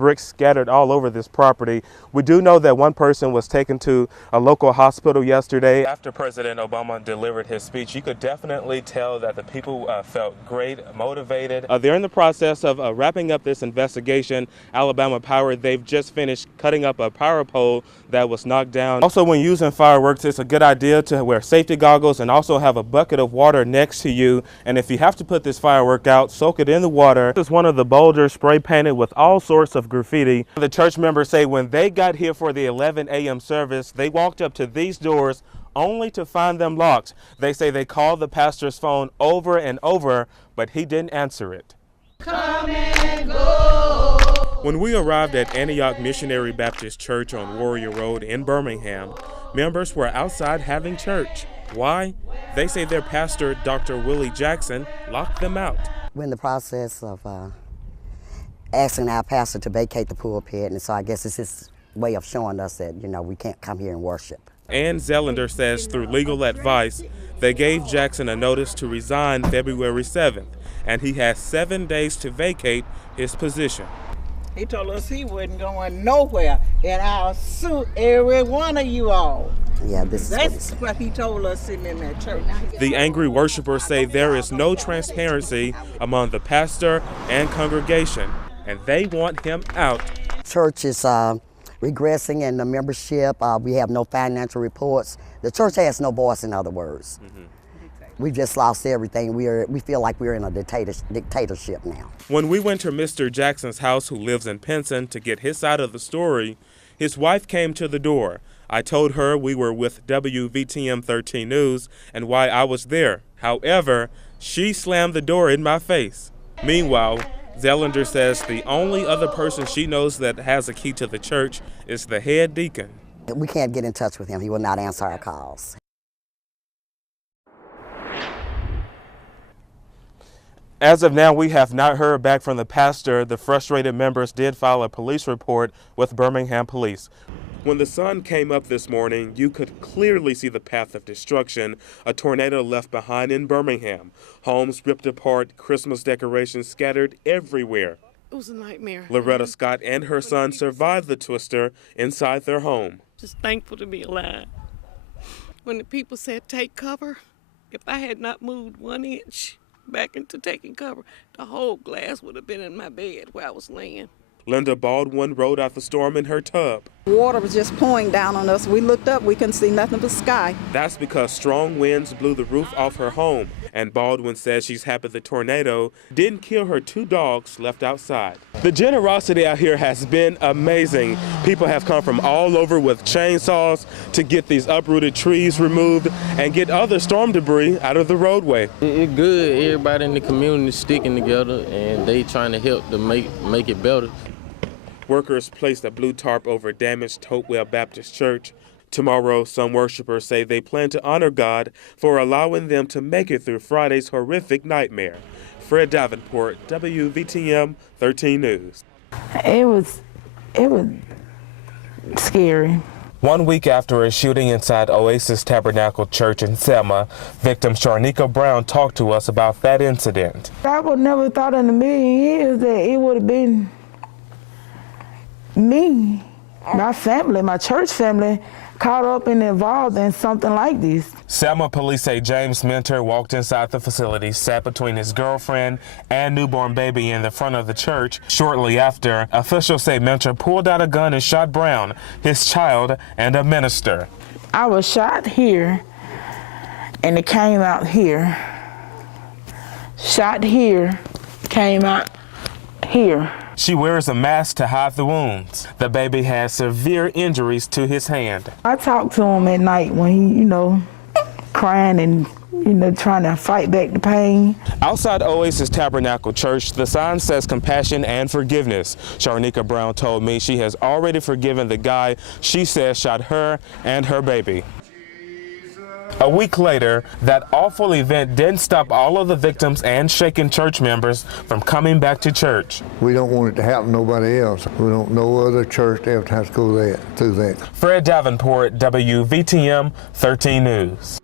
bricks scattered all over this property. We do know that one person was taken to a local hospital yesterday. After President Obama delivered his speech, you could definitely tell that the people felt great, motivated. They're in the process of wrapping up this investigation. Alabama Power, they've just finished cutting up a power pole that was knocked down. Also, when using fireworks, it's a good idea to wear safety goggles and also have a bucket of water next to you. And if you have to put this firework out, soak it in the water. This is one of the boulders spray painted with all sorts of graffiti. The church members say when they got here for the 11 a.m. service, they walked up to these doors only to find them locked. They say they called the pastor's phone over and over, but he didn't answer it. Come and go. When we arrived at Antioch Missionary Baptist Church on Warrior Road in Birmingham, members were outside having church. Why? They say their pastor, Dr. Willie Jackson, locked them out. We're in the process of asking our pastor to vacate the pulpit, and so I guess it's his way of showing us that, we can't come here and worship. Ann Zellender says through legal advice, they gave Jackson a notice to resign February 7th, and he has 7 days to vacate his position. He told us he wasn't going nowhere, and I'll sue every one of you all. Yeah, that's what he told us sitting in that church. The angry worshipers say there is no transparency among the pastor and congregation, and they want him out. Church is regressing in the membership. We have no financial reports. The church has no voice, in other words. We just lost everything. We feel like we're in a dictatorship now. When we went to Mr. Jackson's house, who lives in Pinson, to get his side of the story, his wife came to the door. I told her we were with WVTM 13 News and why I was there. However, she slammed the door in my face. Meanwhile, Zellender says the only other person she knows that has a key to the church is the head deacon. We can't get in touch with him. He will not answer our calls. As of now, we have not heard back from the pastor. The frustrated members did file a police report with Birmingham Police. When the sun came up this morning, you could clearly see the path of destruction a tornado left behind in Birmingham. Homes ripped apart, Christmas decorations scattered everywhere. It was a nightmare. Loretta Scott and her son survived the twister inside their home. Just thankful to be alive. When the people said take cover, if I had not moved 1 inch back into taking cover, the whole glass would have been in my bed where I was laying. Linda Baldwin rode out the storm in her tub. Water was just pouring down on us. We looked up, we couldn't see nothing but sky. That's because strong winds blew the roof off her home, and Baldwin says she's happy the tornado didn't kill her 2 dogs left outside. The generosity out here has been amazing. People have come from all over with chainsaws to get these uprooted trees removed and get other storm debris out of the roadway. It's good. Everybody in the community sticking together, and they trying to help to make it better. Workers placed a blue tarp over damaged Hopewell Baptist Church. Tomorrow, some worshipers say they plan to honor God for allowing them to make it through Friday's horrific nightmare. Fred Davenport, WVTM 13 News. It was scary. 1 week after a shooting inside Oasis Tabernacle Church in Selma, victim Sharnika Brown talked to us about that incident. I would never thought in a million years that it would have been me, my family, my church family, caught up and involved in something like this. Selma police say James Minter walked inside the facility, sat between his girlfriend and newborn baby in the front of the church. Shortly after, officials say Minter pulled out a gun and shot Brown, his child, and a minister. I was shot here, and it came out here. Shot here, came out here. She wears a mask to hide the wounds. The baby has severe injuries to his hand. I talked to him at night when he, crying and, trying to fight back the pain. Outside Oasis Tabernacle Church, the sign says compassion and forgiveness. Sharnika Brown told me she has already forgiven the guy she says shot her and her baby. A week later, that awful event didn't stop all of the victims and shaken church members from coming back to church. We don't want it to happen to nobody else. We don't know other church ever has to go through that. Fred Davenport, WVTM 13 News.